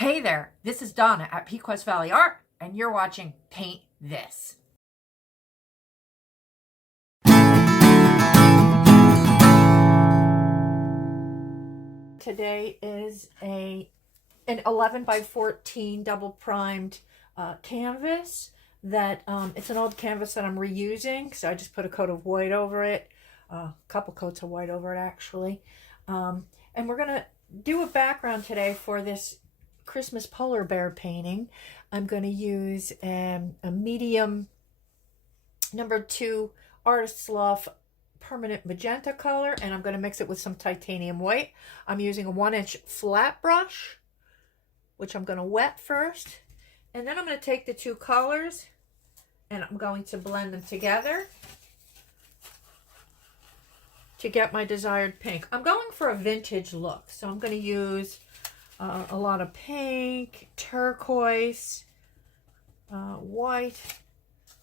Hey there, this is Donna at Pequest Valley Art, and you're watching Paint This. Today is an 11 by 14 double primed canvas that it's an old canvas that I'm reusing, so I just put a coat of white over it, a couple coats of white over it actually, and we're gonna do a background today for this Christmas polar bear painting. I'm going to use a medium #2 Artist's Loft permanent magenta color, and I'm going to mix it with some titanium white. I'm using a 1-inch flat brush, which I'm going to wet first, and then I'm going to take the two colors and I'm going to blend them together to get my desired pink. I'm going for a vintage look, so I'm going to use a lot of pink, turquoise, white,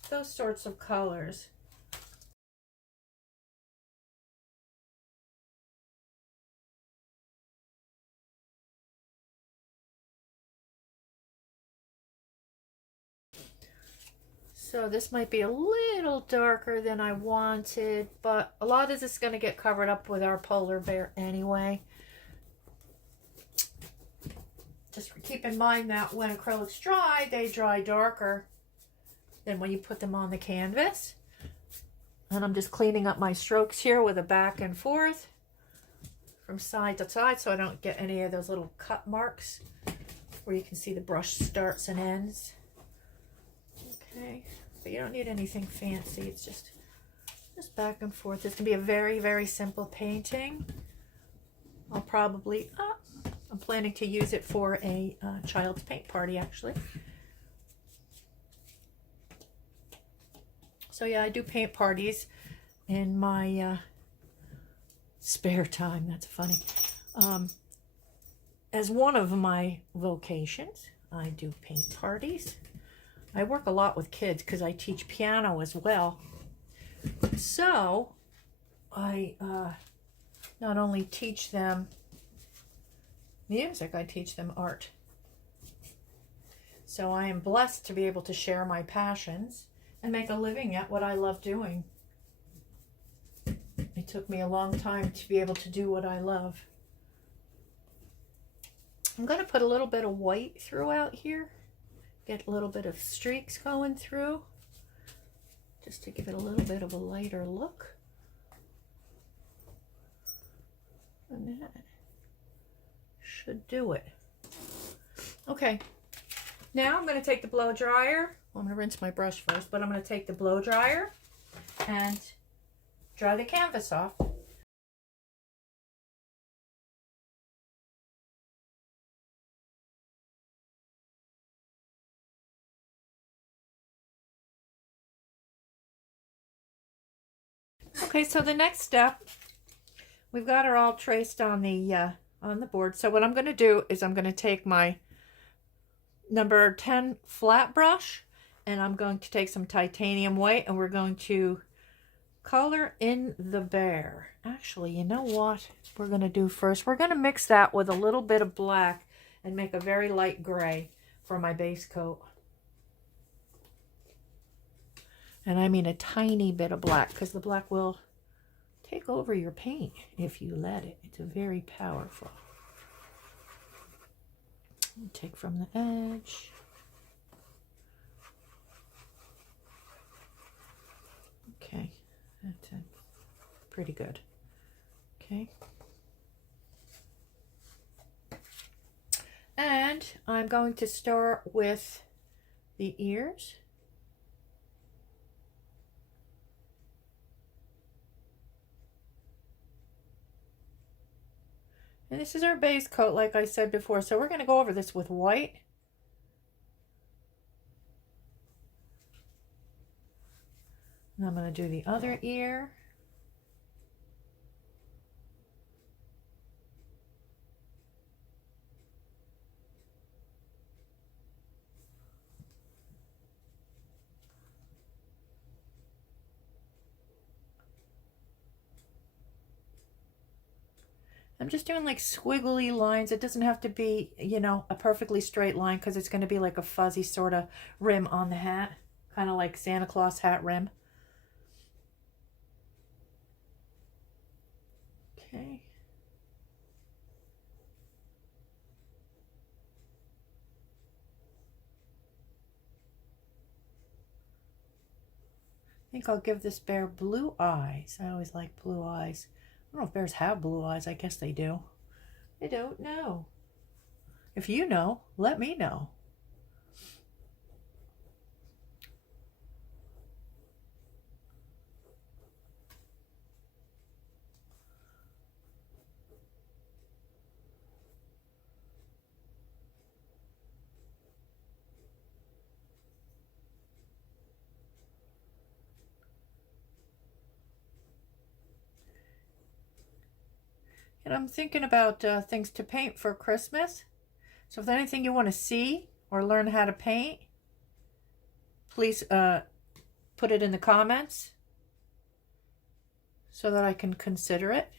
those sorts of colors. So this might be a little darker than I wanted, but a lot of this is going to get covered up with our polar bear anyway. Just keep in mind that when acrylics dry, they dry darker than when you put them on the canvas. And I'm just cleaning up my strokes here with a back and forth from side to side so I don't get any of those little cut marks where you can see the brush starts and ends. Okay, but you don't need anything fancy. It's just back and forth. It's going to be a very, very simple painting. I'll probably... I'm planning to use it for a child's paint party, actually. So yeah, I do paint parties in my spare time. That's funny. As one of my vocations, I do paint parties. I work a lot with kids because I teach piano as well. So I not only teach them music, I teach them art. So I am blessed to be able to share my passions and make a living at what I love doing. It took me a long time to be able to do what I love. I'm going to put a little bit of white throughout here, get a little bit of streaks going through, just to give it a little bit of a lighter look. And that should do it. Okay, now I'm going to take the blow dryer. Well, I'm going to rinse my brush first, but I'm going to take the blow dryer and dry the canvas off. Okay, so the next step, we've got her all traced on the board. So what I'm going to do is I'm going to take my #10 flat brush and I'm going to take some titanium white and we're going to color in the bear. Actually, you know what we're going to do first? We're going to mix that with a little bit of black and make a very light gray for my base coat. And I mean a tiny bit of black, because the black will take over your paint if you let it. It's very powerful. Take from the edge. Okay, that's pretty good. Okay. And I'm going to start with the ears. And this is our base coat, like I said before. So we're going to go over this with white. And I'm going to do the other ear. I'm just doing like squiggly lines. It doesn't have to be, you know, a perfectly straight line because it's going to be like a fuzzy sort of rim on the hat. Kind of like Santa Claus hat rim. Okay. I think I'll give this bear blue eyes. I always like blue eyes. I don't know if bears have blue eyes. I guess they do. I don't know. If you know, let me know. And I'm thinking about things to paint for Christmas. So if there's anything you want to see or learn how to paint, please put it in the comments so that I can consider it.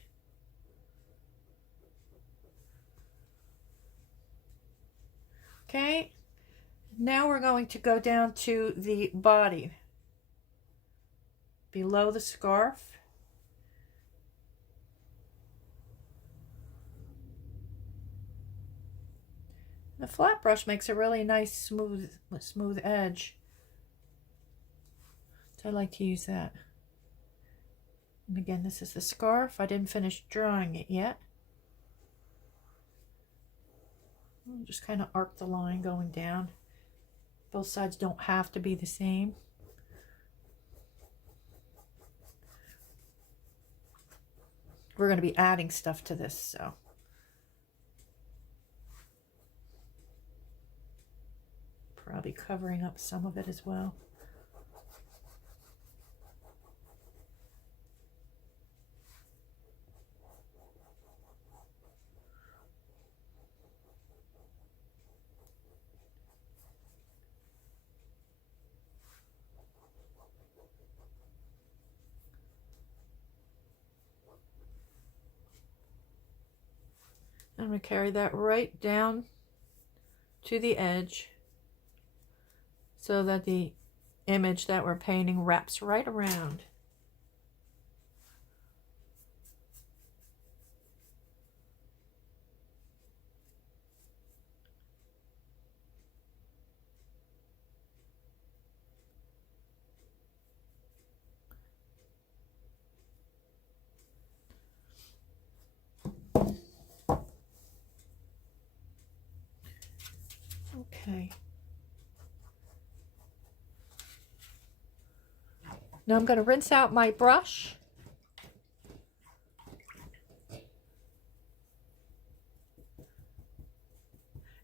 Okay, now we're going to go down to the body, below the scarf. The flat brush makes a really nice smooth edge. So I like to use that. And again, this is the scarf. I didn't finish drawing it yet. I'll just kind of arc the line going down. Both sides don't have to be the same. We're going to be adding stuff to this, so. Probably covering up some of it as well. I'm going to carry that right down to the edge so that the image that we're painting wraps right around. Okay. Now I'm going to rinse out my brush.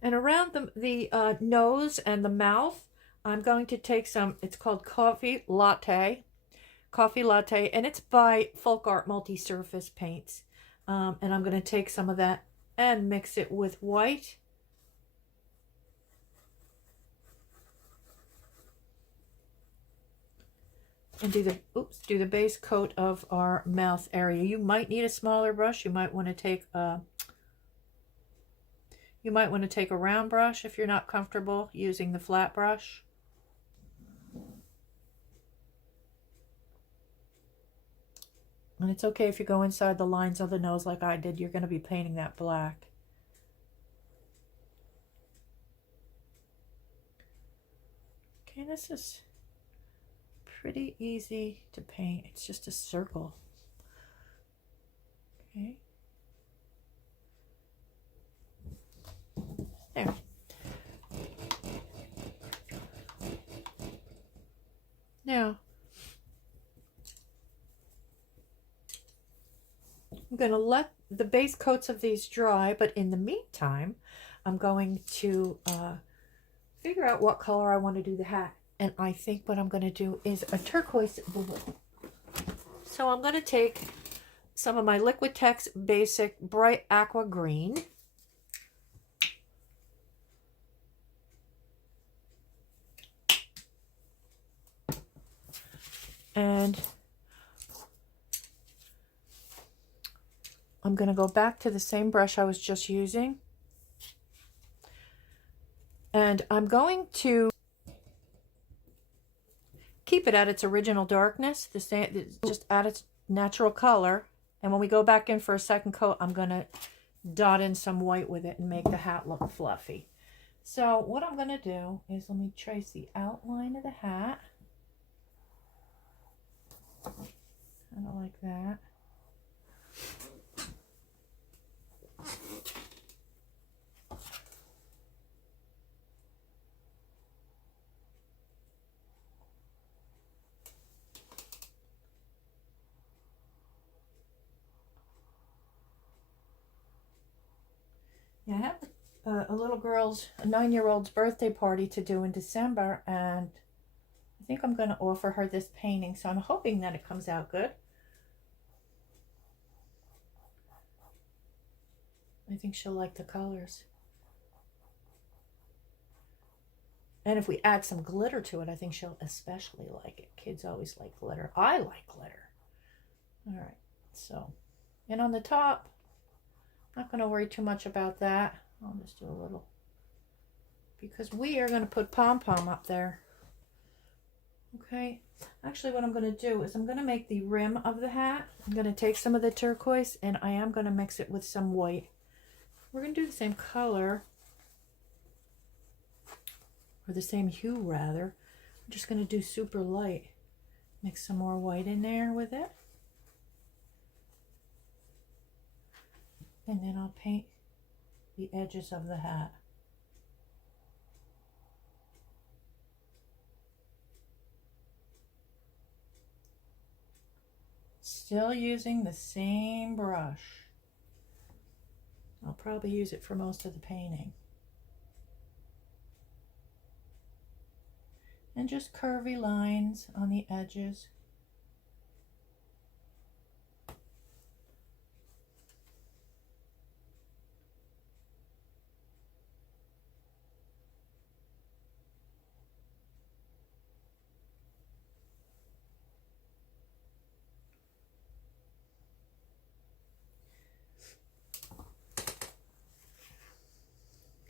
And around the nose and the mouth, I'm going to take some, it's called Coffee Latte, and it's by FolkArt Multi-Surface Paints. And I'm going to take some of that and mix it with white. And do the base coat of our mouth area. You might need a smaller brush. You might want to take a round brush if you're not comfortable using the flat brush. And it's okay if you go inside the lines of the nose like I did. You're going to be painting that black. Okay, this is pretty easy to paint. It's just a circle. Okay. There. Now, I'm going to let the base coats of these dry, but in the meantime, I'm going to figure out what color I want to do the hat. And I think what I'm going to do is a turquoise blue. So I'm going to take some of my Liquitex Basic Bright Aqua Green. And I'm going to go back to the same brush I was just using. And I'm going to keep it at its original darkness, the same, just at its natural color. And when we go back in for a second coat, I'm going to dot in some white with it and make the hat look fluffy. So what I'm going to do is let me trace the outline of the hat. Kind of like that. Yeah, I have a little girl's, a 9-year-old's birthday party to do in December, and I think I'm going to offer her this painting, so I'm hoping that it comes out good. I think she'll like the colors. And if we add some glitter to it, I think she'll especially like it. Kids always like glitter. I like glitter. All right, so, and on the top, not going to worry too much about that. I'll just do a little, because we are going to put pom-pom up there. Okay, actually what I'm going to do is I'm going to make the rim of the hat. I'm going to take some of the turquoise and I am going to mix it with some white. We're going to do the same color, or the same hue rather. I'm just going to do super light. Mix some more white in there with it. And then I'll paint the edges of the hat. Still using the same brush. I'll probably use it for most of the painting. And just curvy lines on the edges.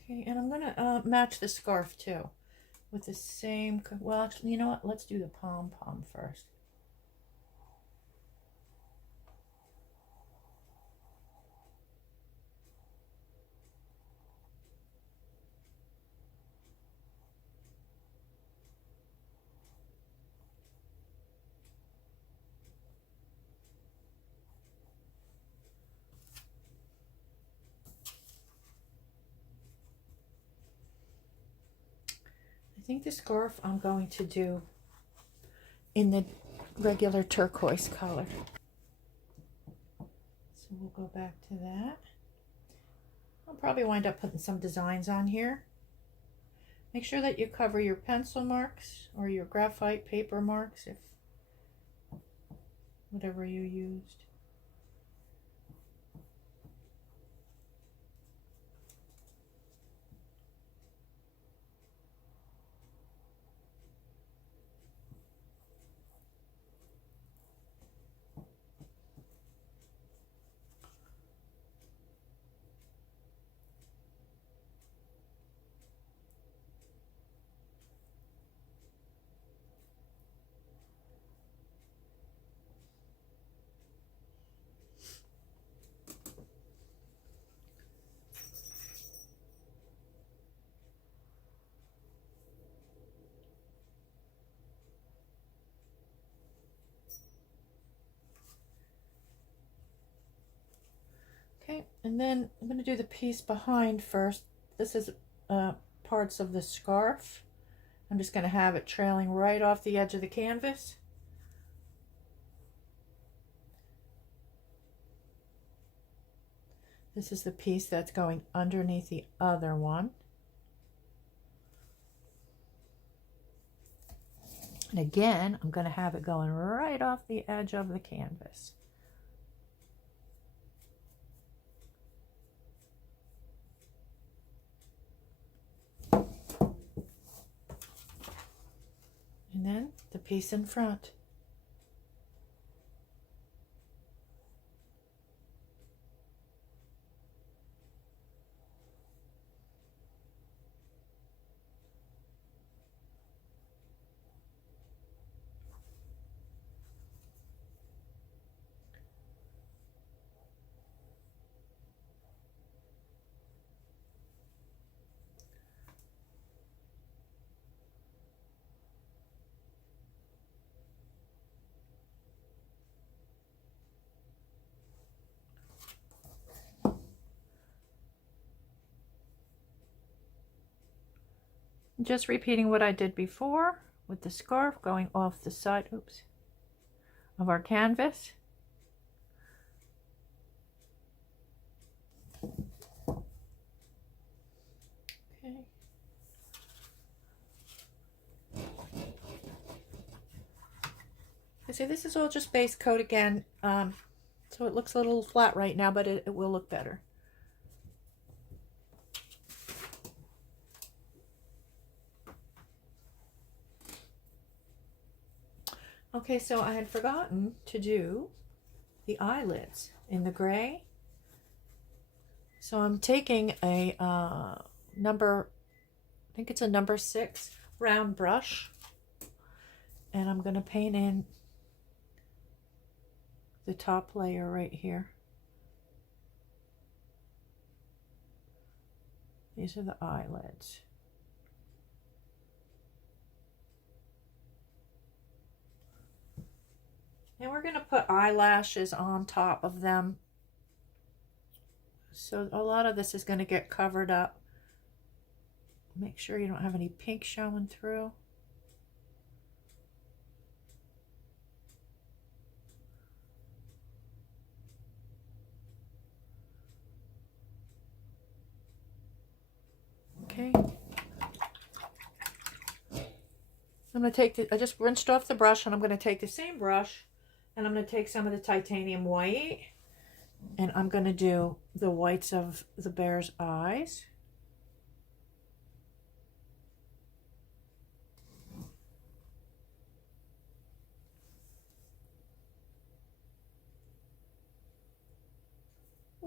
Okay, and I'm gonna match the scarf too with the same, well, actually, you know what? Let's do the pom-pom first. I think the scarf I'm going to do in the regular turquoise color. So we'll go back to that. I'll probably wind up putting some designs on here. Make sure that you cover your pencil marks or your graphite paper marks, if whatever you used. Okay, and then I'm going to do the piece behind first. This is parts of the scarf. I'm just going to have it trailing right off the edge of the canvas. This is the piece that's going underneath the other one. And again, I'm going to have it going right off the edge of the canvas. And then the piece in front. Just repeating what I did before with the scarf going off the side, oops, of our canvas. Okay. See, this is all just base coat again, so it looks a little flat right now, but it will look better. Okay, so I had forgotten to do the eyelids in the gray. So I'm taking a number, I think it's a number 6 round brush, and I'm going to paint in the top layer right here. These are the eyelids. And we're going to put eyelashes on top of them. So a lot of this is going to get covered up. Make sure you don't have any pink showing through. Okay. I'm going to take the, I just rinsed off the brush, and I'm going to take the same brush, and I'm going to take some of the titanium white, and I'm going to do the whites of the bear's eyes.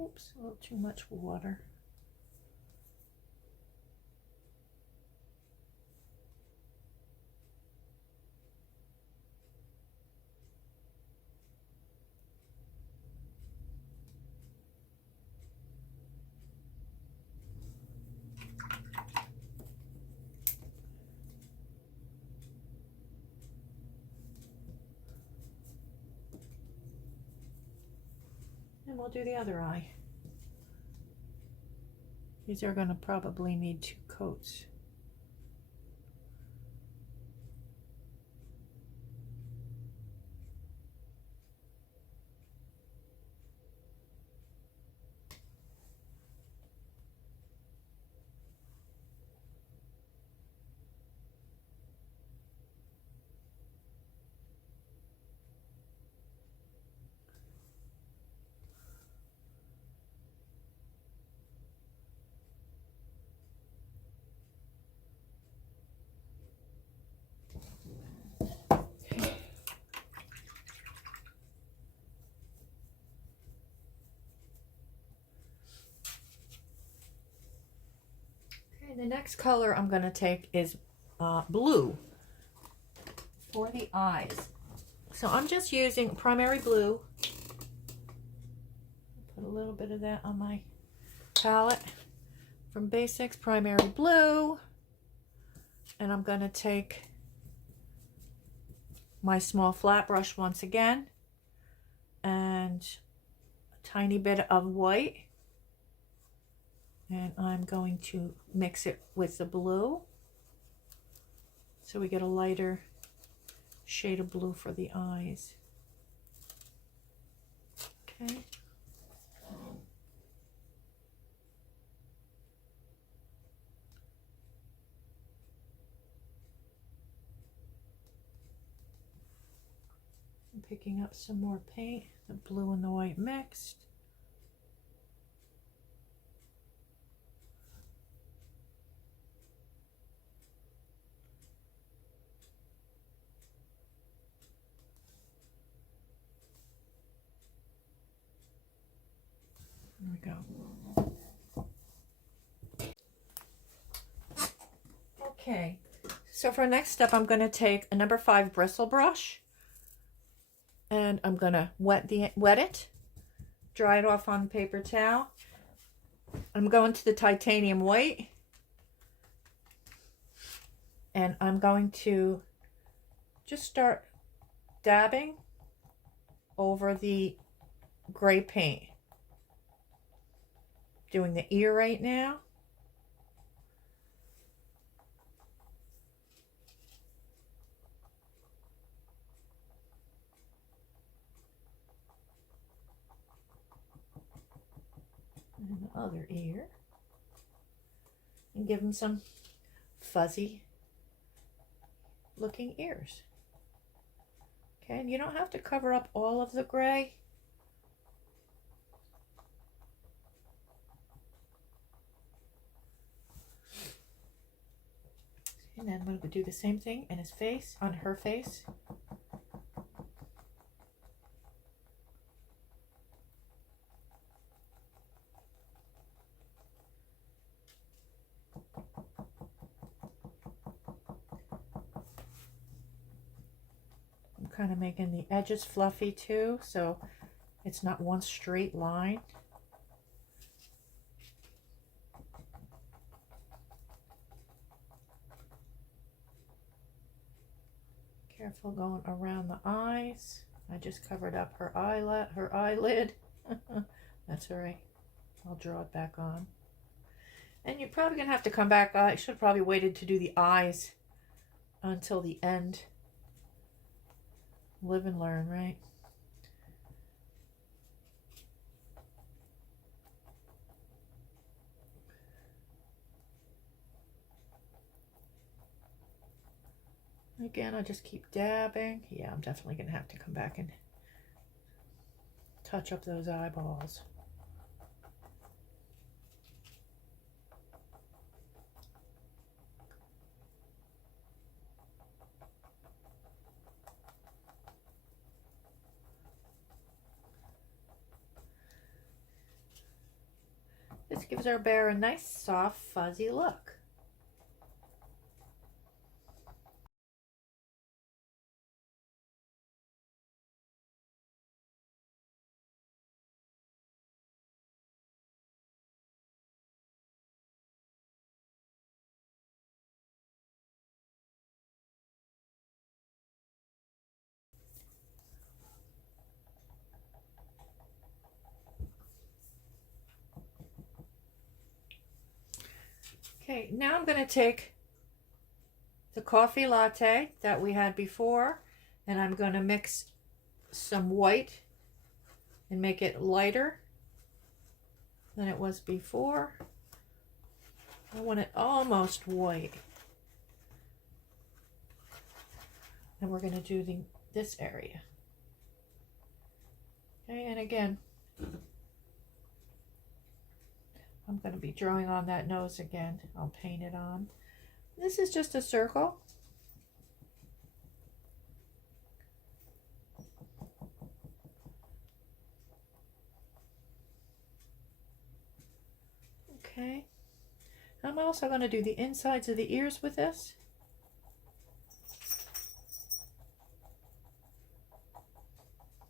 Oops, a little too much water. And we'll do the other eye. These are going to probably need 2 coats. The next color I'm going to take is blue for the eyes. So I'm just using primary blue. Put a little bit of that on my palette from Basics, primary blue. And I'm going to take my small flat brush once again and a tiny bit of white. And I'm going to mix it with the blue so we get a lighter shade of blue for the eyes. Okay. I'm picking up some more paint, the blue and the white mixed. There we go. Okay, so for next step, I'm going to take a number 5 bristle brush, and I'm going to wet it, dry it off on paper towel. I'm going to the titanium white, and I'm going to just start dabbing over the gray paint. Doing the ear right now. other ear and give them some fuzzy looking ears. Okay, and you don't have to cover up all of the gray. And then I'm going to do the same thing in his face, on her face. I'm kind of making the edges fluffy too, so it's not one straight line. Careful going around the eyes. I just covered up her eyelid. That's all right. I'll draw it back on. And you're probably gonna have to come back. I should have probably waited to do the eyes until the end. Live and learn, right? Again, I'll just keep dabbing. Yeah, I'm definitely going to have to come back and touch up those eyeballs. This gives our bear a nice, soft, fuzzy look. Okay, now I'm going to take the coffee latte that we had before, and I'm going to mix some white and make it lighter than it was before. I want it almost white. And we're going to do this area. Okay, and again, I'm going to be drawing on that nose again. I'll paint it on. This is just a circle. Okay. I'm also going to do the insides of the ears with this.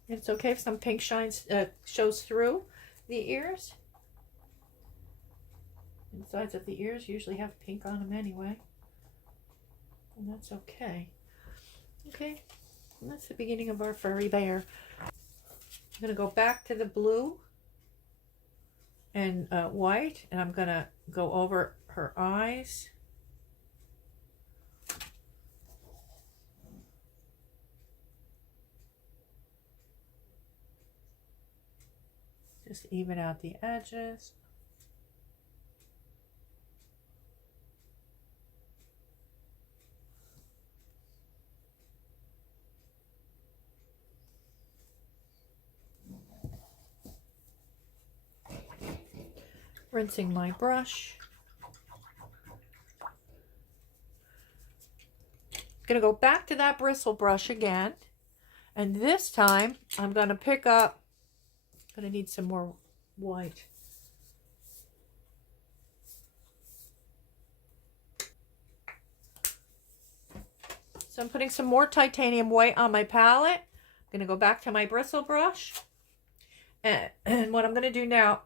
It's okay if some pink shows through the ears. Insides of the ears usually have pink on them anyway, and that's okay. Okay, and that's the beginning of our furry bear. I'm going to go back to the blue and white, and I'm going to go over her eyes. Just even out the edges. Rinsing my brush. Gonna go back to that bristle brush again, and this time I'm gonna pick up, gonna need some more white. So I'm putting some more titanium white on my palette. I'm gonna go back to my bristle brush, and what I'm gonna do now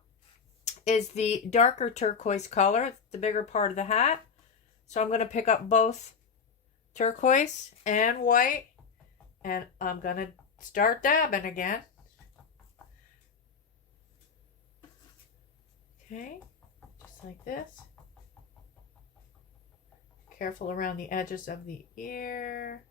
is the darker turquoise color, the bigger part of the hat. So I'm going to pick up both turquoise and white, and I'm going to start dabbing again. Okay, just like this. Careful around the edges of the ear.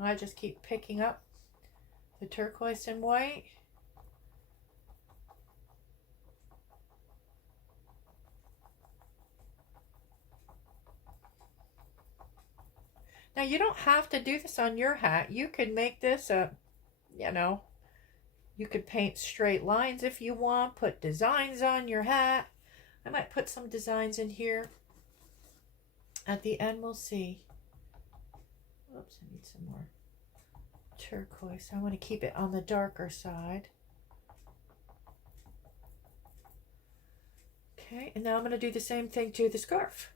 I just keep picking up the turquoise and white. Now you don't have to do this on your hat. You could make this a, you know, you could paint straight lines if you want, put designs on your hat. I might put some designs in here. At the end, we'll see. Oops, I need some more turquoise. I want to keep it on the darker side. Okay, and now I'm going to do the same thing to the scarf.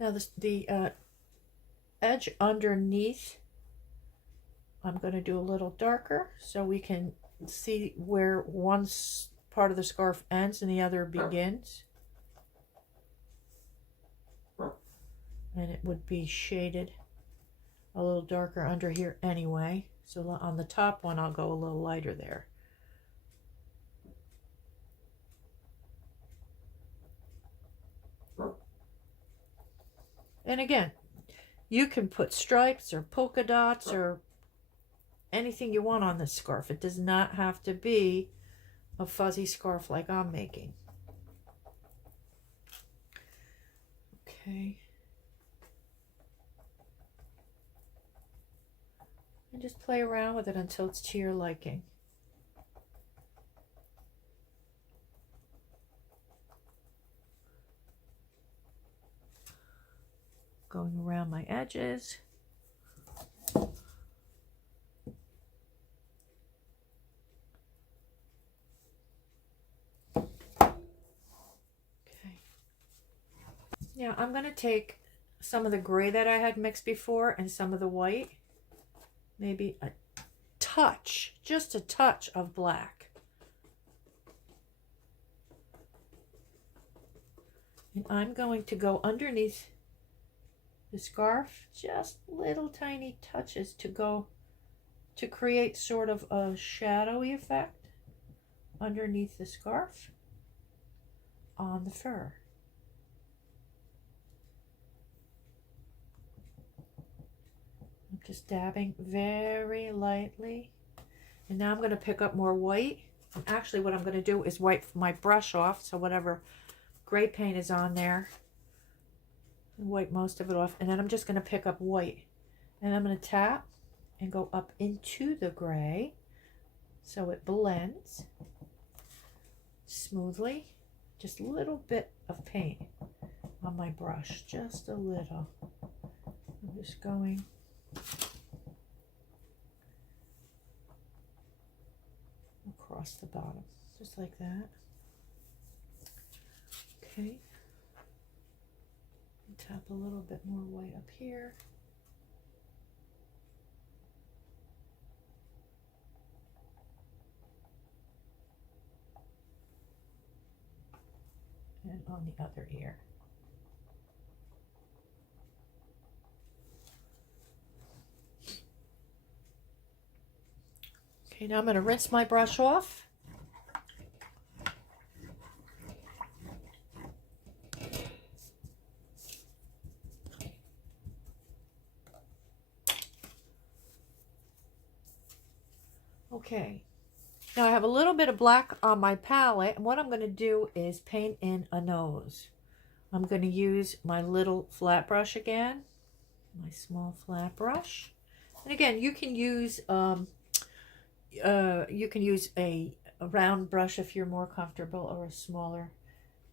Now the edge underneath, I'm going to do a little darker so we can see where one part of the scarf ends and the other begins. And it would be shaded a little darker under here anyway. So on the top one, I'll go a little lighter there. And again, you can put stripes or polka dots or anything you want on this scarf. It does not have to be a fuzzy scarf like I'm making. Okay. And just play around with it until it's to your liking. Going around my edges. Okay. Now I'm going to take some of the gray that I had mixed before and some of the white. Maybe a touch, just a touch of black. And I'm going to go underneath the scarf, just little tiny touches to create sort of a shadowy effect underneath the scarf on the fur. I'm just dabbing very lightly. And now I'm going to pick up more white. And actually what I'm going to do is wipe my brush off, so whatever gray paint is on there, wipe most of it off, and then I'm just going to pick up white, and I'm going to tap and go up into the gray so it blends smoothly. Just a little bit of paint on my brush, just a little. I'm just going across the bottom, just like that. Okay. Tap a little bit more white up here. And on the other ear. Okay, now I'm going to rinse my brush off. Okay, now I have a little bit of black on my palette, and what I'm going to do is paint in a nose. I'm going to use my little flat brush again, my small flat brush. And again, you can use a round brush if you're more comfortable, or a smaller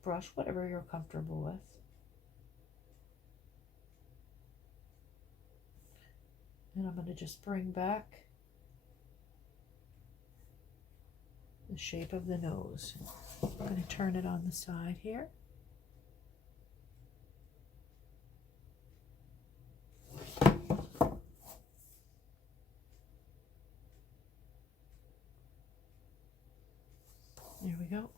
brush, whatever you're comfortable with. And I'm going to just bring back the shape of the nose. I'm going to turn it on the side here. There we go.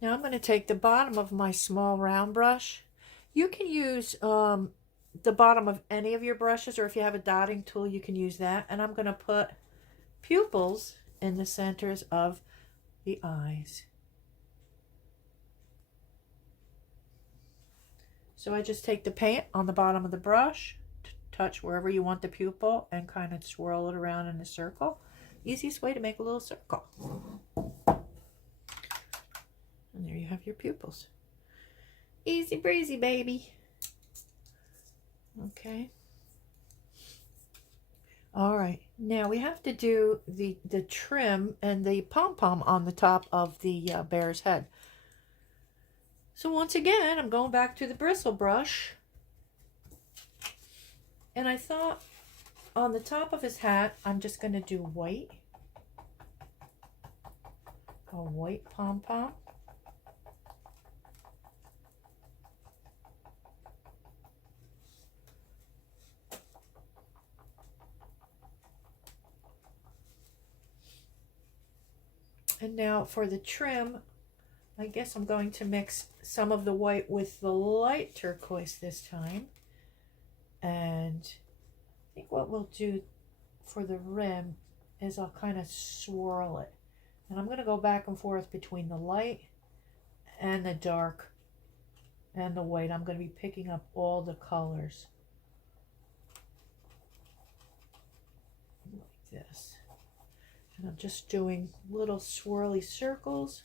Now I'm going to take the bottom of my small round brush. You can use the bottom of any of your brushes, or if you have a dotting tool, you can use that. And I'm going to put pupils in the centers of the eyes. So I just take the paint on the bottom of the brush, touch wherever you want the pupil, and kind of swirl it around in a circle. Easiest way to make a little circle. And there you have your pupils. Easy breezy, baby. Okay. All right. Now we have to do the trim and the pom-pom on the top of the bear's head. So once again, I'm going back to the bristle brush. And I thought on the top of his hat, I'm just going to do white. A white pom-pom. And now for the trim, I guess I'm going to mix some of the white with the light turquoise this time. And I think what we'll do for the rim is I'll kind of swirl it. And I'm going to go back and forth between the light and the dark and the white. I'm going to be picking up all the colors. Like this. And I'm just doing little swirly circles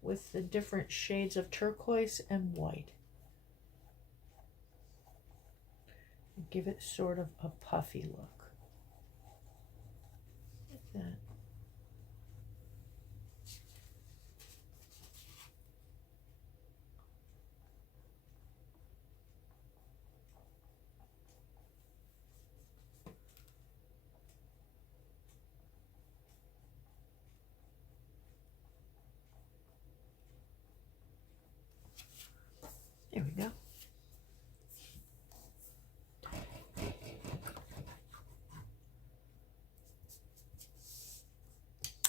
with the different shades of turquoise and white. And give it sort of a puffy look. Like that. There we go.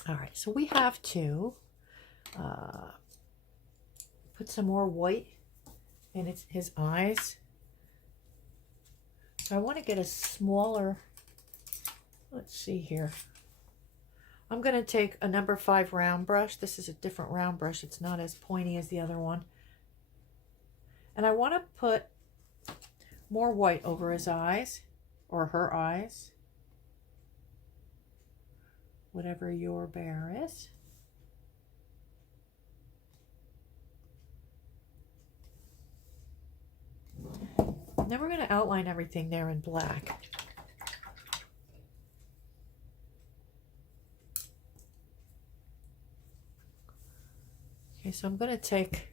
All right, so we have to put some more white in his eyes. So I want to get a smaller, let's see here. I'm going to take a number 5 round brush. This is a different round brush. It's not as pointy as the other one. And I want to put more white over his eyes, or her eyes, whatever your bear is. And then we're going to outline everything there in black. Okay, so I'm going to take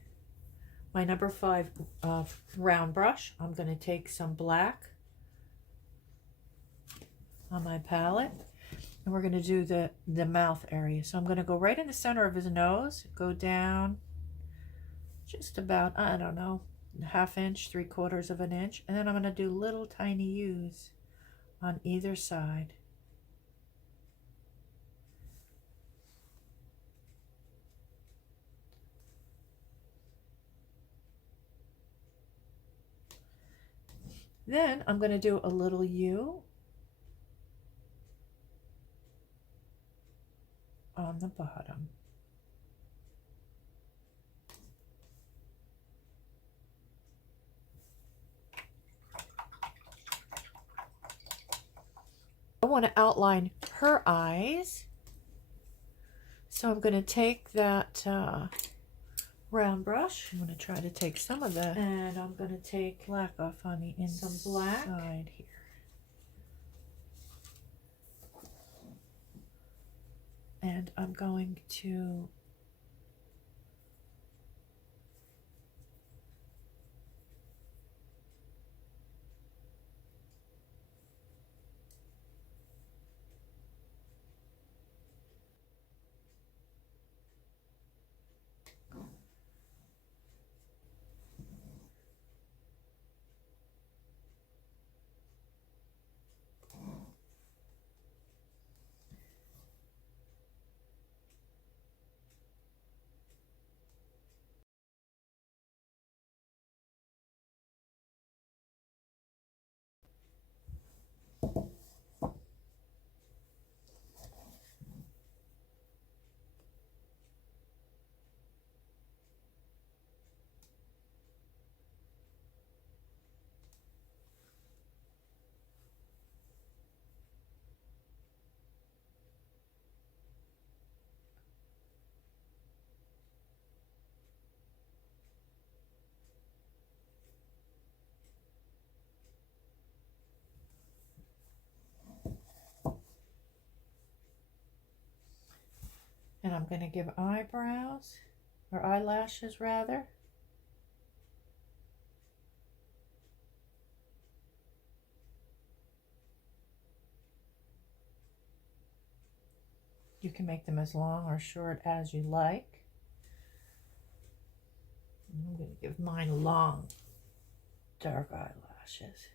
my number 5 round brush. I'm going to take some black on my palette, and we're going to do the mouth area. So I'm going to go right in the center of his nose, go down just about, I don't know, 1/2 inch, 3/4 of an inch, and then I'm going to do little tiny U's on either side. Then I'm going to do a little U on the bottom. I want to outline her eyes. So I'm going to take that round brush. I'm going to try to take some of that, and I'm going to take black off on the inside, some black here. And I'm going to I'm going to give eyebrows, or eyelashes rather. You can make them as long or short as you like. I'm going to give mine long, dark eyelashes.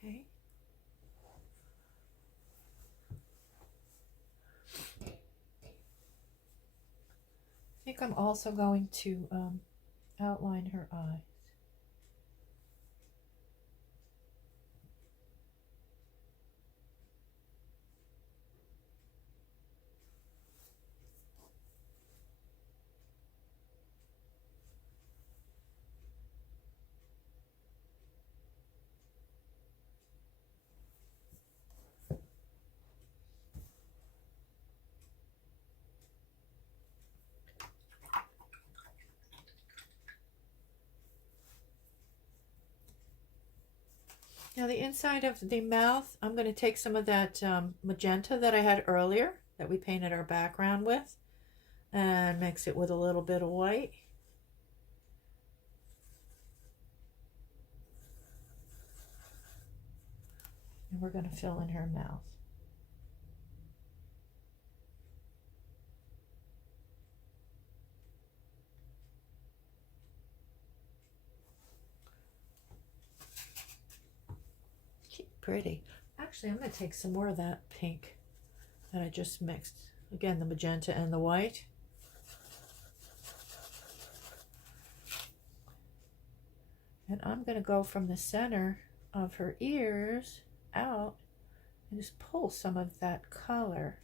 Okay. I think I'm also going to outline her eyes. Now the inside of the mouth, I'm going to take some of that magenta that I had earlier that we painted our background with and mix it with a little bit of white. And we're going to fill in her mouth. Pretty. Actually, I'm going to take some more of that pink that I just mixed. Again, the magenta and the white. And I'm going to go from the center of her ears out and just pull some of that color.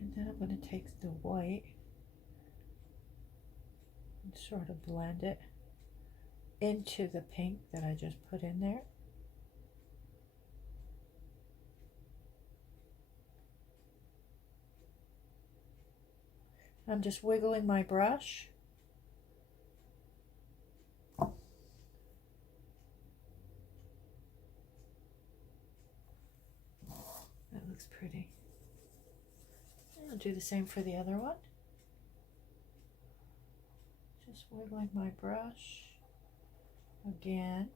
And then I'm going to take the white and sort of blend it into the pink that I just put in there. I'm just wiggling my brush. That looks pretty. I'll do the same for the other one. Just wiggling my brush again.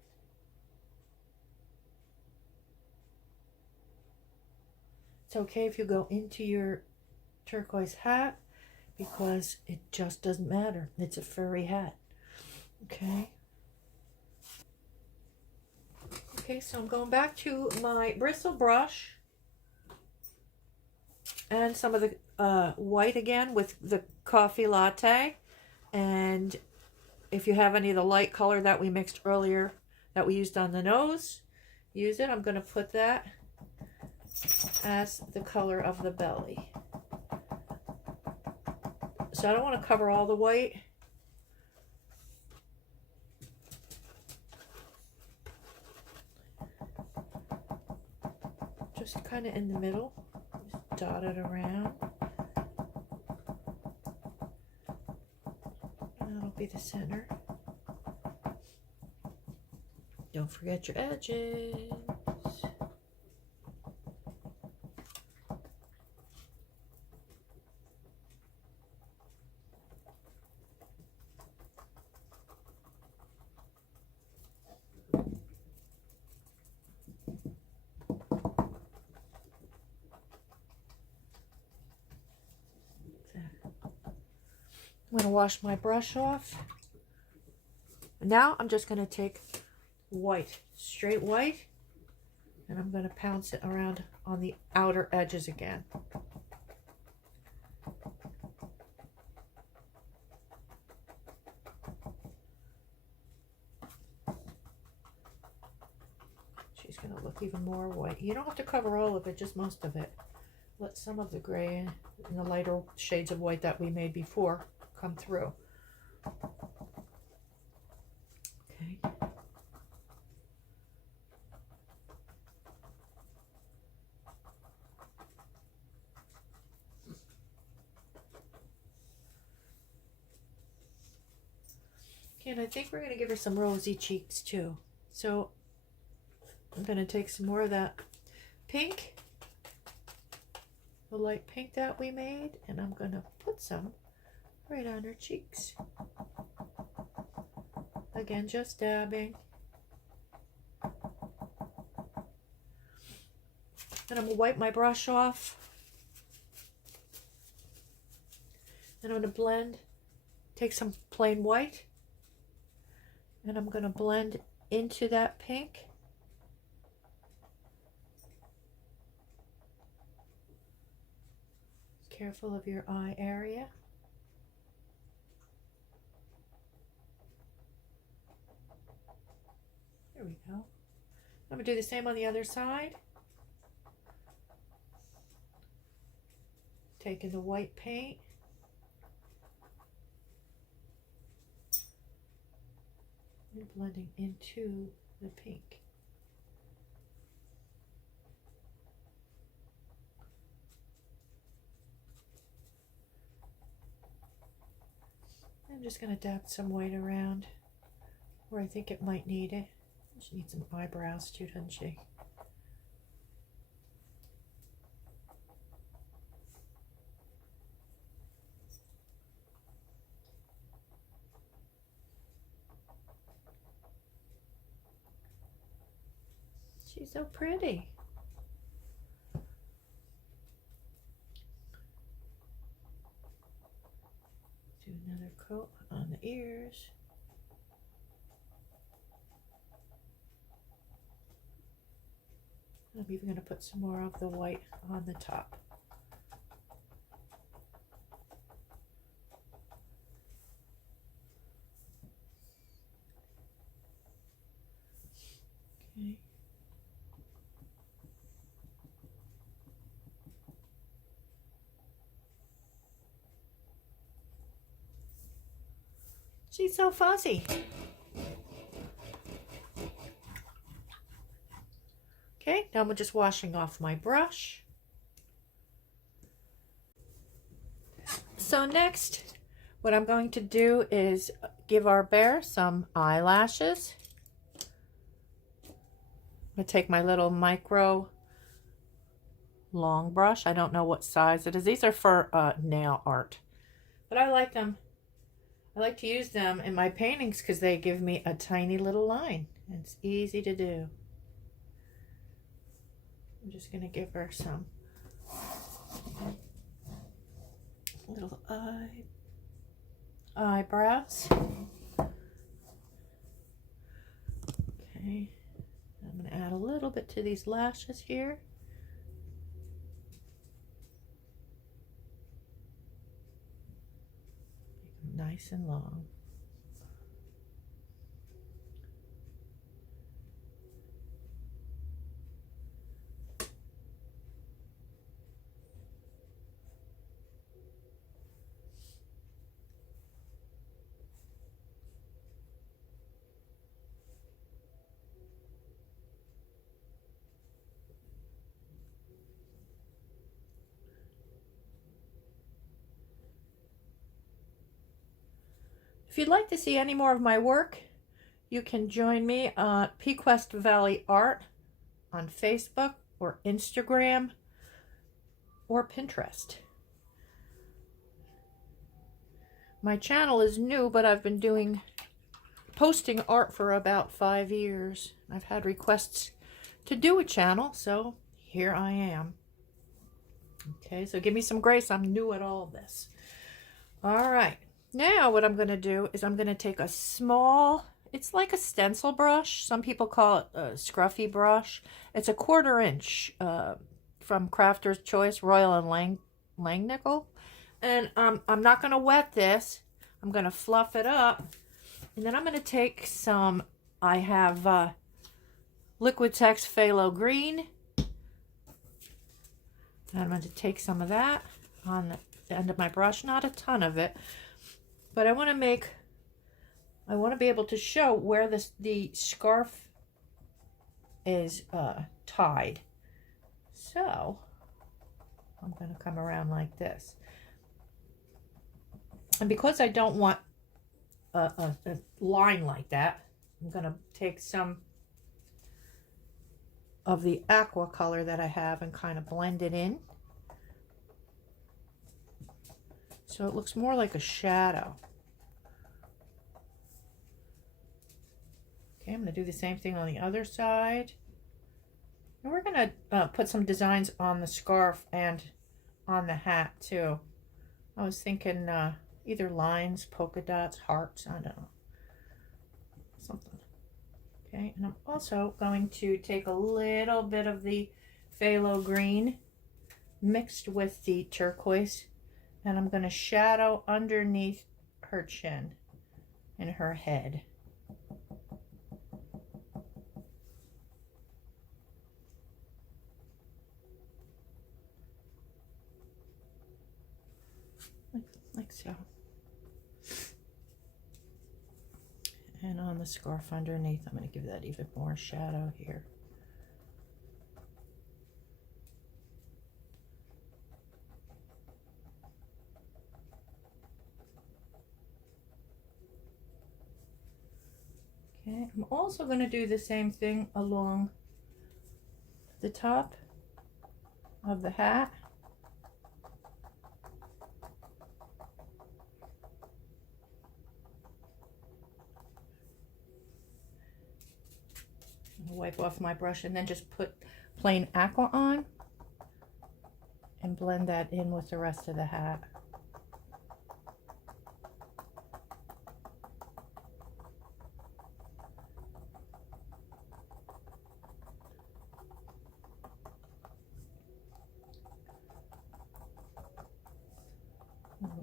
It's okay if you go into your turquoise hat because it just doesn't matter. It's a furry hat. Okay. Okay, so I'm going back to my bristle brush and some of the white again with the coffee latte. And if you have any of the light color that we mixed earlier that we used on the nose, use it. I'm going to put that as the color of the belly. So I don't want to cover all the white. Just kind of in the middle. Just dot it around. That'll be the center. Don't forget your edges. I'm going to wash my brush off. Now I'm just going to take white, straight white, and I'm going to pounce it around on the outer edges again. up even more white. You don't have to cover all of it, just most of it. Let some of the gray and the lighter shades of white that we made before come through. Okay. And I think we're going to give her some rosy cheeks too. So I'm going to take some more of that pink, the light pink that we made, and I'm going to put some right on her cheeks. Again, just dabbing. Then I'm going to wipe my brush off. Then I'm going to blend, take some plain white, and I'm going to blend into that pink. Careful of your eye area. There we go. I'm going to do the same on the other side. Taking the white paint. And blending into the pink. I'm just going to dab some white around where I think it might need it. She needs some eyebrows too, doesn't she? She's so pretty. Do another coat on the ears. I'm even going to put some more of the white on the top. Okay. She's so fuzzy. Okay, now I'm just washing off my brush. So next, what I'm going to do is give our bear some eyelashes. I'm going to take my little micro long brush. I don't know what size it is. These are for nail art, but I like them. I like to use them in my paintings because they give me a tiny little line. It's easy to do. I'm just going to give her some little eyebrows. Okay. I'm going to add a little bit to these lashes here. Make them nice and long. If you'd like to see any more of my work, you can join me on Pequest Valley Art on Facebook or Instagram or Pinterest. My channel is new, but I've been posting art for about 5 years. I've had requests to do a channel, so here I am. Okay, so give me some grace. I'm new at all of this. All right. Now what I'm going to do is I'm going to take a small, it's like a stencil brush. Some people call it a scruffy brush. It's a 1/4 inch from Crafter's Choice, Royal and Langnickel. And I'm not going to wet this. I'm going to fluff it up. And then I'm going to take some, I have Liquitex Phthalo Green. And I'm going to take some of that on the end of my brush, not a ton of it, but I want to be able to show where the scarf is tied. So I'm going to come around like this. And because I don't want a line like that, I'm going to take some of the aqua color that I have and kind of blend it in. So it looks more like a shadow. Okay, I'm going to do the same thing on the other side. And we're going to put some designs on the scarf and on the hat too. I was thinking either lines, polka dots, hearts, I don't know. Something. Okay, and I'm also going to take a little bit of the phthalo green mixed with the turquoise, and I'm going to shadow underneath her chin and her head. Like so. And on the scarf underneath, I'm going to give that even more shadow here. Okay, I'm also going to do the same thing along the top of the hat. Wipe off my brush and then just put plain aqua on and blend that in with the rest of the hat.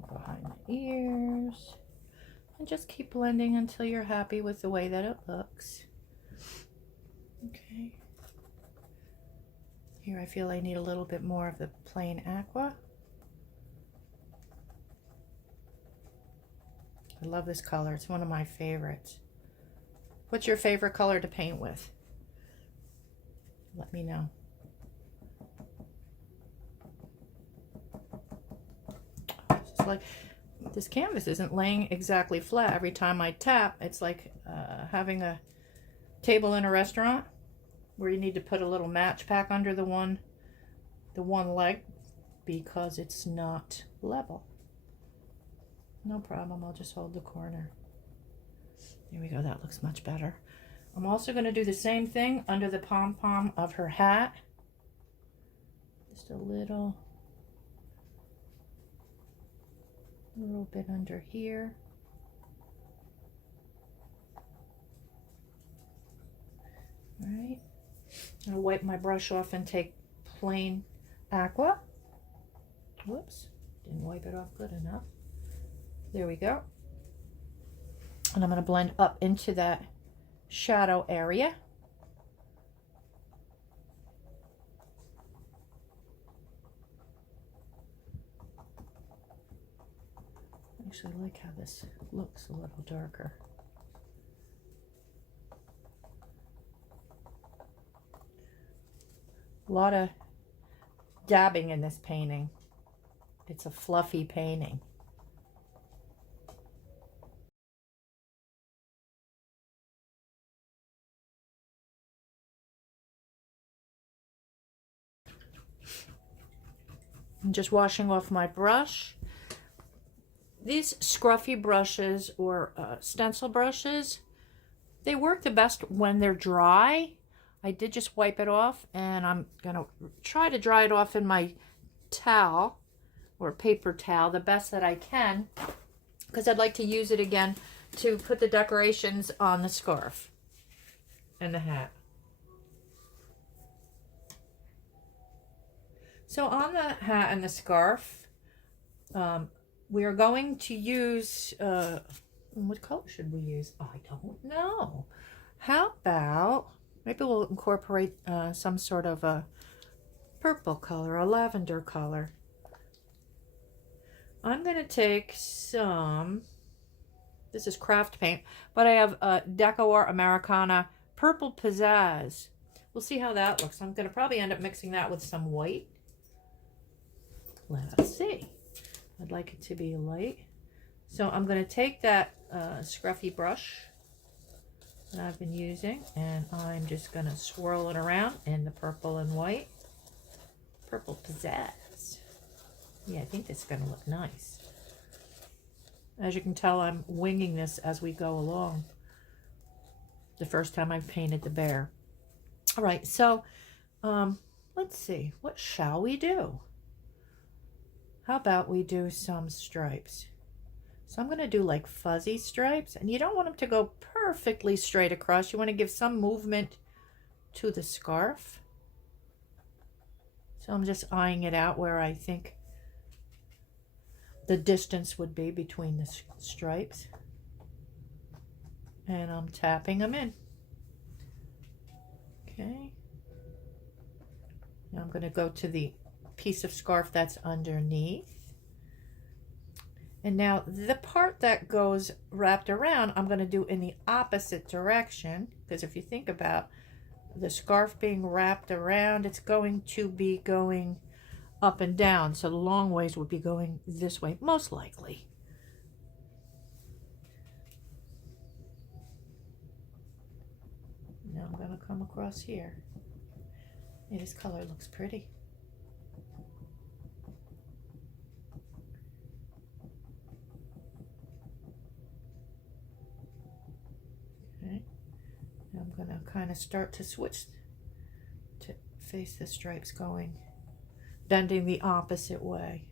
Behind the ears, and just keep blending until you're happy with the way that it looks. Okay. Here I feel I need a little bit more of the plain aqua. I love this color. It's one of my favorites. What's your favorite color to paint with? Let me know. It's like this canvas isn't laying exactly flat every time I tap. It's like having a table in a restaurant where you need to put a little match pack under the one leg because it's not level. No problem, I'll just hold the corner. There we go, that looks much better. I'm also going to do the same thing under the pom-pom of her hat. Just a little bit under here. All right. I'll wipe my brush off and take plain aqua. Whoops, didn't wipe it off good enough. There we go. And I'm going to blend up into that shadow area. I actually like how this looks a little darker. A lot of dabbing in this painting. It's a fluffy painting. I'm just washing off my brush. These scruffy brushes or stencil brushes, they work the best when they're dry. I did just wipe it off, and I'm going to try to dry it off in my towel or paper towel the best that I can, because I'd like to use it again to put the decorations on the scarf and the hat. So on the hat and the scarf, we are going to use, what color should we use? I don't know. How about Maybe we'll incorporate some sort of a purple color, a lavender color. I'm going to take some, this is craft paint, but I have DecoArt Americana Purple Pizzazz. We'll see how that looks. I'm going to probably end up mixing that with some white. Let's see. I'd like it to be light. So I'm going to take that scruffy brush that I've been using, and I'm just going to swirl it around in the purple and white. Purple Pizzazz. Yeah, I think this is going to look nice. As you can tell, I'm winging this as we go along. The first time I've painted the bear. All right, so let's see. What shall we do? How about we do some stripes? So I'm going to do like fuzzy stripes, and you don't want them to go perfectly straight across. You want to give some movement to the scarf. So I'm just eyeing it out where I think the distance would be between the stripes. And I'm tapping them in. Okay. Now I'm going to go to the piece of scarf that's underneath. And now the part that goes wrapped around, I'm going to do in the opposite direction. Because if you think about the scarf being wrapped around, it's going to be going up and down. So the long ways would be going this way, most likely. Now I'm going to come across here. Yeah, this color looks pretty. Okay. Now I'm going to kind of start to switch to face the stripes going, bending the opposite way.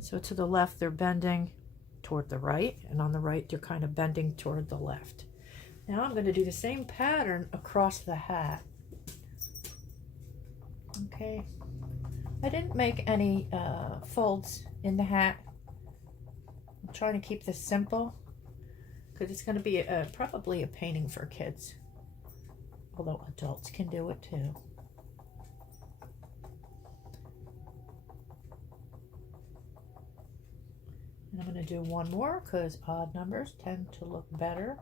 So to the left, they're bending toward the right, and on the right, they're kind of bending toward the left. Now I'm going to do the same pattern across the hat. Okay. I didn't make any folds in the hat. I'm trying to keep this simple because it's going to be probably a painting for kids, although adults can do it too. And I'm going to do one more because odd numbers tend to look better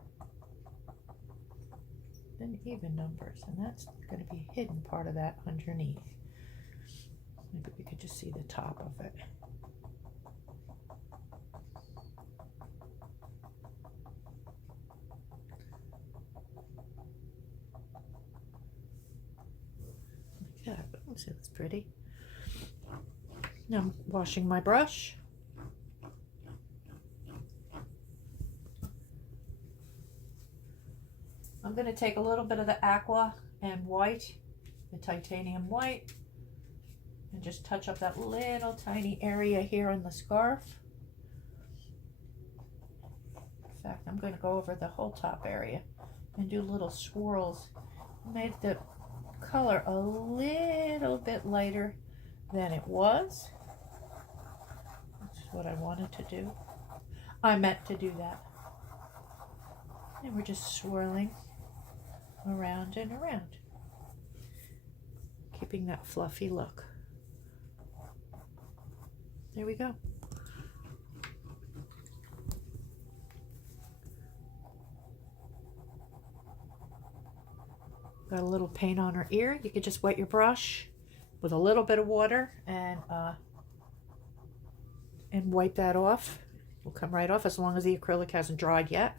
than even numbers, and that's going to be hidden part of that underneath. Maybe we could just see the top of it. Like that. Oh, see, that's pretty. Now I'm washing my brush. I'm going to take a little bit of the Aqua and white, the titanium white, and just touch up that little tiny area here on the scarf. In fact, I'm going to go over the whole top area and do little swirls. Made the color a little bit lighter than it was. That's what I wanted to do. I meant to do that. And we're just swirling around and around, keeping that fluffy look. There we go. Got a little paint on her ear. You could just wet your brush with a little bit of water and wipe that off. Will come right off as long as the acrylic hasn't dried yet.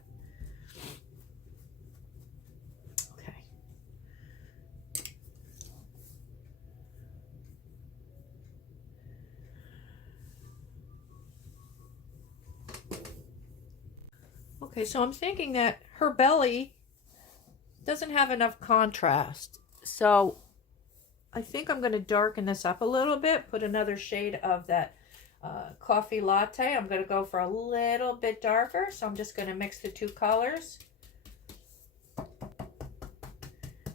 Okay, so I'm thinking that her belly doesn't have enough contrast. So I think I'm going to darken this up a little bit, put another shade of that coffee latte. I'm going to go for a little bit darker. So I'm just going to mix the two colors.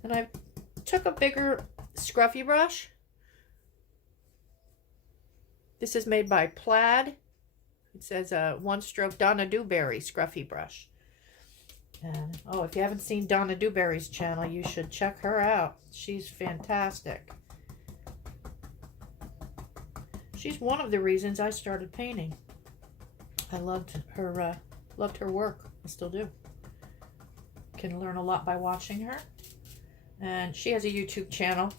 And I took a bigger scruffy brush. This is made by Plaid. It says one stroke Donna Dewberry scruffy brush. And, oh, if you haven't seen Donna Dewberry's channel, you should check her out. She's fantastic. She's one of the reasons I started painting. I loved her work. I still do. Can learn a lot by watching her. And she has a YouTube channel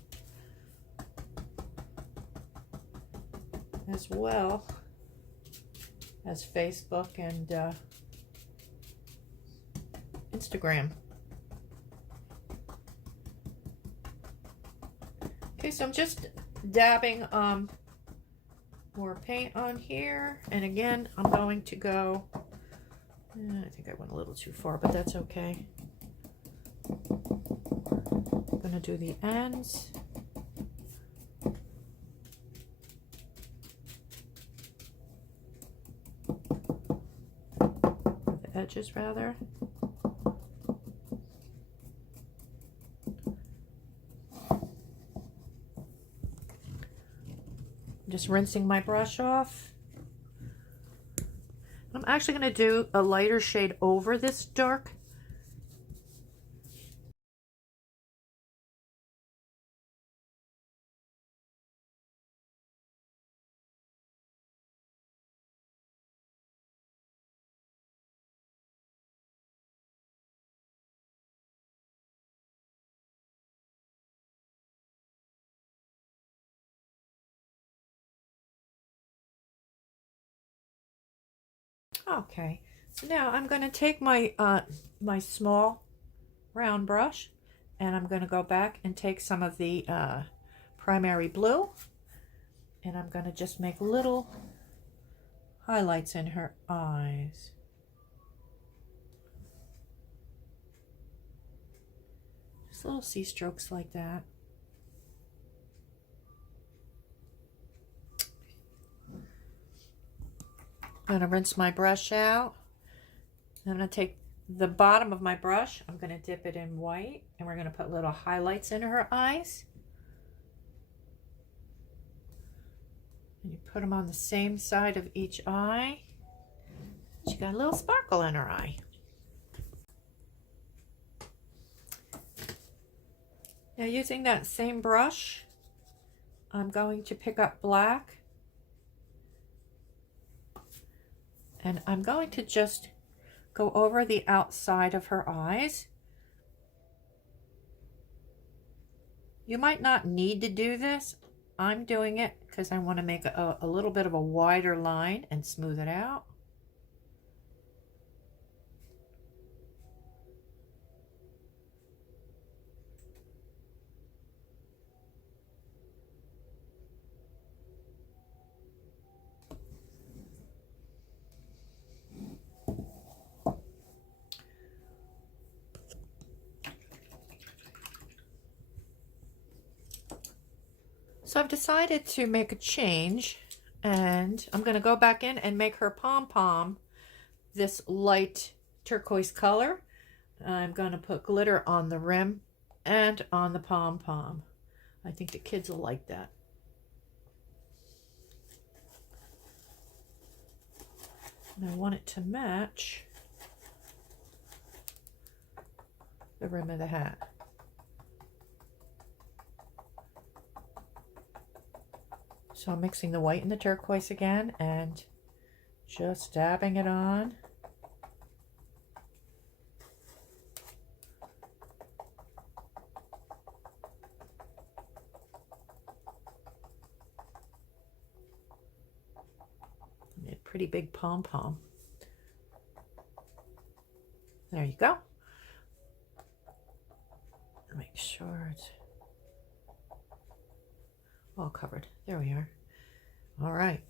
as well as Facebook and Instagram. Okay, so I'm just dabbing more paint on here, and again I'm going to go, I think I went a little too far, but that's okay. I'm gonna do the ends. The edges rather. Just rinsing my brush off. I'm actually going to do a lighter shade over this dark. Okay, so now I'm going to take my my small round brush, and I'm going to go back and take some of the primary blue, and I'm going to just make little highlights in her eyes. Just little C strokes like that. I'm going to rinse my brush out. I'm going to take the bottom of my brush, I'm going to dip it in white, and we're going to put little highlights in her eyes. And you put them on the same side of each eye. She got a little sparkle in her eye. Now, using that same brush, I'm going to pick up black, and I'm going to just go over the outside of her eyes. You might not need to do this. I'm doing it because I want to make a little bit of a wider line and smooth it out. So I've decided to make a change, and I'm going to go back in and make her pom-pom this light turquoise color. I'm going to put glitter on the rim and on the pom-pom. I think the kids will like that. And I want it to match the rim of the hat. So I'm mixing the white and the turquoise again and just dabbing it on. A pretty big pom-pom. There you go. Make sure it's all covered. There we are. All right.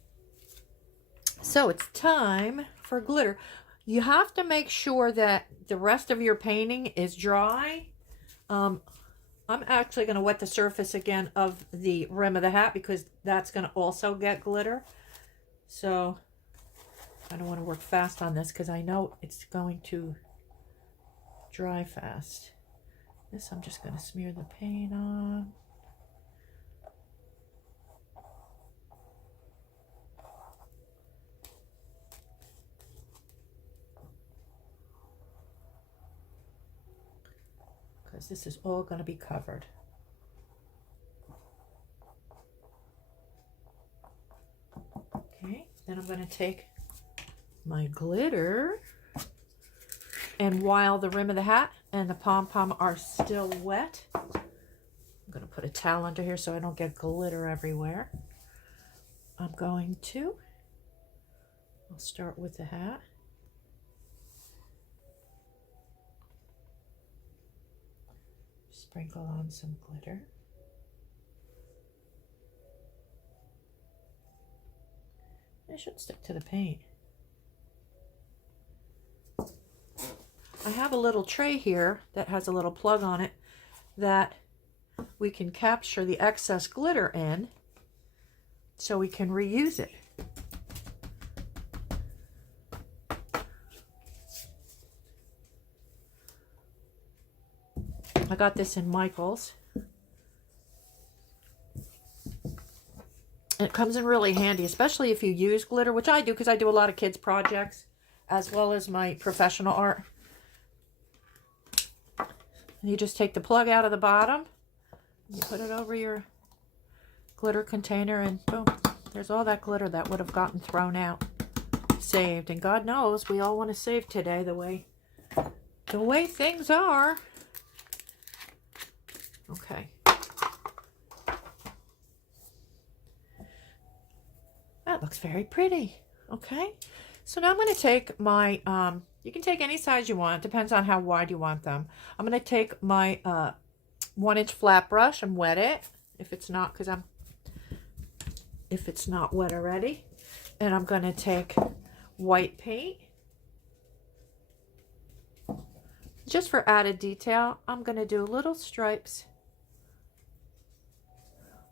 So it's time for glitter. You have to make sure that the rest of your painting is dry. I'm actually going to wet the surface again of the rim of the hat because that's going to also get glitter. So I don't want to work fast on this because I know it's going to dry fast. This I'm just going to smear the paint on. because this is all going to be covered. Okay, then I'm going to take my glitter, and while the rim of the hat and the pom-pom are still wet, I'm going to put a towel under here so I don't get glitter everywhere. I'm going to, I'll start with the hat. Sprinkle on some glitter. It should stick to the paint. I have a little tray here that has a little plug on it that we can capture the excess glitter in so we can reuse it. I got this in Michael's. And it comes in really handy, especially if you use glitter, which I do because I do a lot of kids projects as well as my professional art. And you just take the plug out of the bottom, you put it over your glitter container, and boom, there's all that glitter that would have gotten thrown out, saved. And God knows we all want to save today the way things are. Okay. That looks very pretty. Okay. So now I'm going to take my, you can take any size you want. Depends on how wide you want them. I'm going to take my 1-inch flat brush and wet it. If it's not, if it's not wet already. And I'm going to take white paint. Just for added detail, I'm going to do little stripes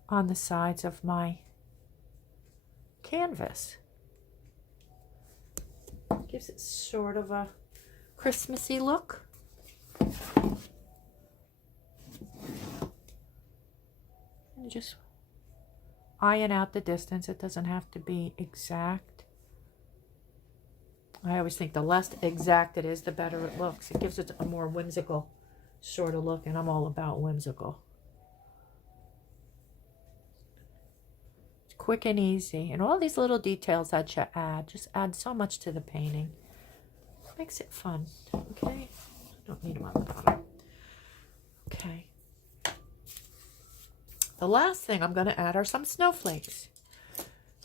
on the sides of my canvas. Gives it sort of a Christmassy look. And just iron out the distance. It doesn't have to be exact. I always think the less exact it is, the better it looks. It gives it a more whimsical sort of look, and I'm all about whimsical. It's quick and easy, and all these little details that you add just add so much to the painting. Makes it fun. Okay, I don't need them on the bottom. Okay. The last thing I'm going to add are some snowflakes.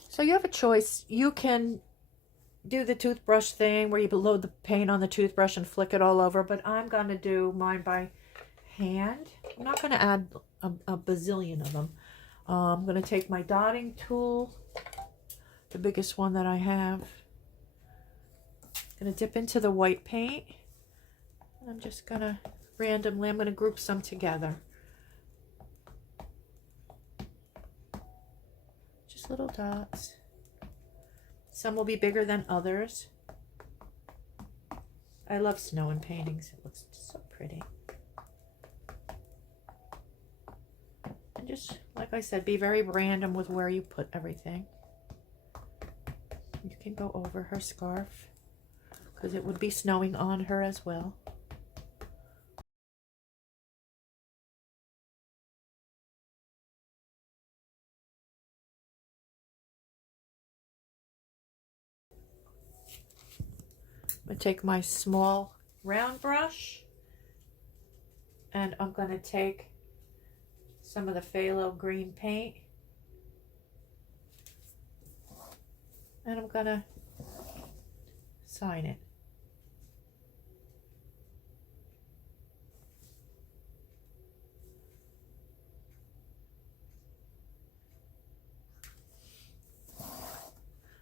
So you have a choice. You can do the toothbrush thing where you load the paint on the toothbrush and flick it all over, but I'm going to do mine by hand. I'm not going to add a bazillion of them. I'm going to take my dotting tool, the biggest one that I have. I'm going to dip into the white paint. And I'm just going to randomly, I'm going to group some together. Just little dots. Some will be bigger than others. I love snow in paintings. It looks so pretty. And just, like I said, be very random with where you put everything. You can go over her scarf because it would be snowing on her as well. I'm going to take my small round brush and I'm going to take some of the phthalo green paint and I'm going to sign it.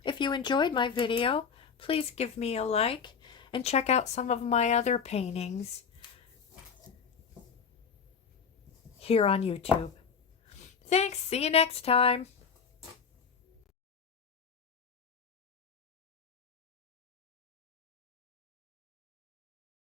If you enjoyed my video, please give me a like and check out some of my other paintings here on YouTube. Thanks. See you next time.